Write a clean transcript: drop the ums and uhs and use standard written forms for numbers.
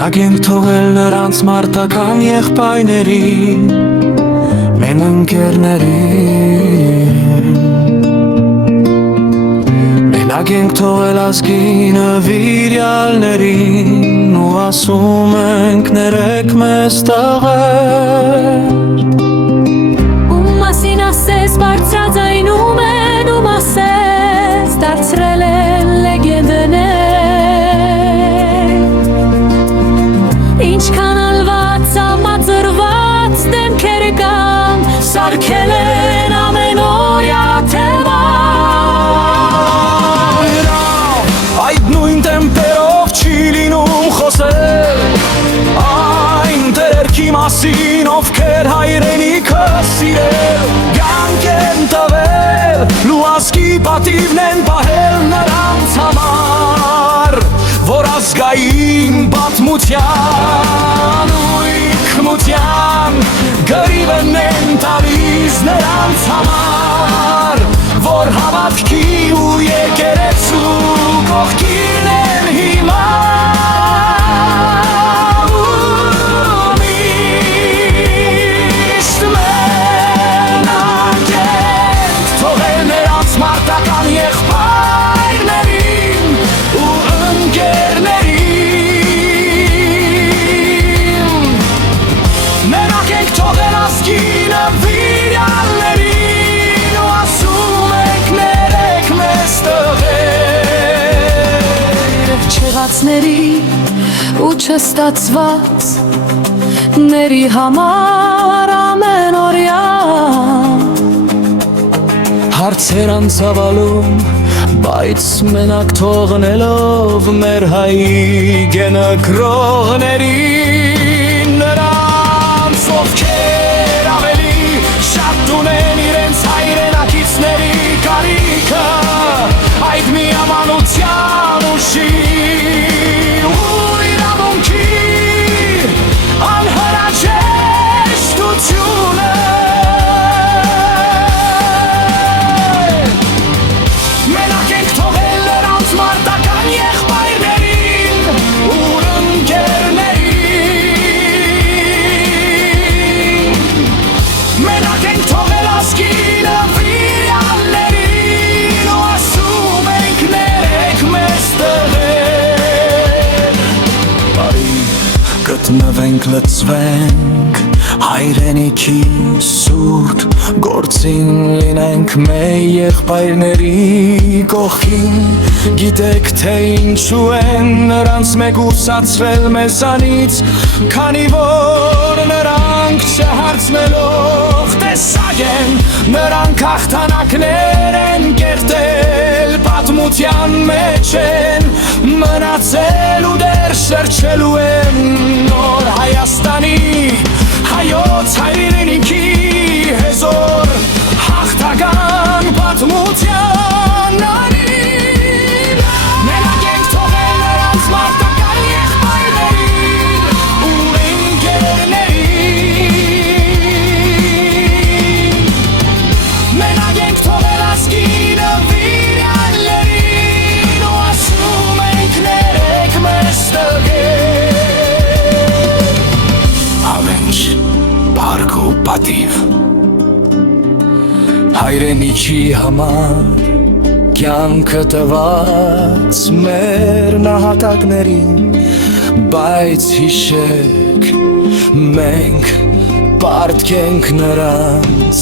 Մենակ ենք թողել նրանց մարտական եղբայրներին, մեն ընկերներին։ Մենակ ենք թողել ազգի նվիրյալներին, ու ասում ենք ներեք մեզ տղեր։ Ում մասին ասես բարձրաձայնում են, ում ասես դարձրել են լեգենդներ։ Ինչքան ալված, ամաձրված դեմքեր կան, սարքել են ամենօրյա թեման։ Այդ նույն տեմպերով չի լինում խոսել այն տերքի մասին, ովքեր հայրենիքը սիրել, կյանք են տվել, լու ազգի պատիվն են պահել նրանց համար, որ ազգային պատմության ու ինքնության գրիվն են տալիս նրանց համար, որ հավատքի ու եկեղեցու կողքին են հիմա։ Միշտ մենակ ենք թողել նրանց մարտական եղբայրներին ու ընկերներին։ Մենակ ենք թողել ազգի նվիրյալներին, ու ասում ենք ներեք մեզ տղեր։ Չեղածների ու չստացված ների համար ամենօրյա Հարցեր անցավալում, բայց մենակ թողնելով մեր հայի գենը գրողներին, նրանց ովքեր ավելի շատ ունեն իրենց հայրենակիցների կարիքը, այդ միամանության ուժի ու իրավունքի անհրաժեշտությունը։ Մենակ ենք թողել նրանց մարտական եղբայրներին ու ընկերներին։ Մենակ ենք թողել ազգի նվիրյալներին, ու ասում ենք ներեք մեզ տղեր։ Բարի գտնվենք, լծվենք հայրենիքի սուրբ գործին, լինենք մեր եղբայրների կողքին։ Գիտեք թե ինչու են նրանց մեկուսացրել մեզանից, քանի որ նրանք չհարցնելով տեսակ են, նրանք հաղթանակներ են կերտել, պատմության մեջ են մնացել ու դեռ շրջելու են նոր Հայաստանի, հայոց հայրենիքի հեզոր հաղթական պատմության անին։ Մենակ ենք թողել նրանց մարտական եղբայրներին ու ընկերներին։ Մենակ ենք թողել ազգի նվիրյալներին, ու ասում ենք ներեք մեզ տղեր։ Ամենչ փառք ու պատիվ հայրենիքի համար կյանքը տված մեր նահատակներին, բայց հիշեք մենք պարտք ենք նրանց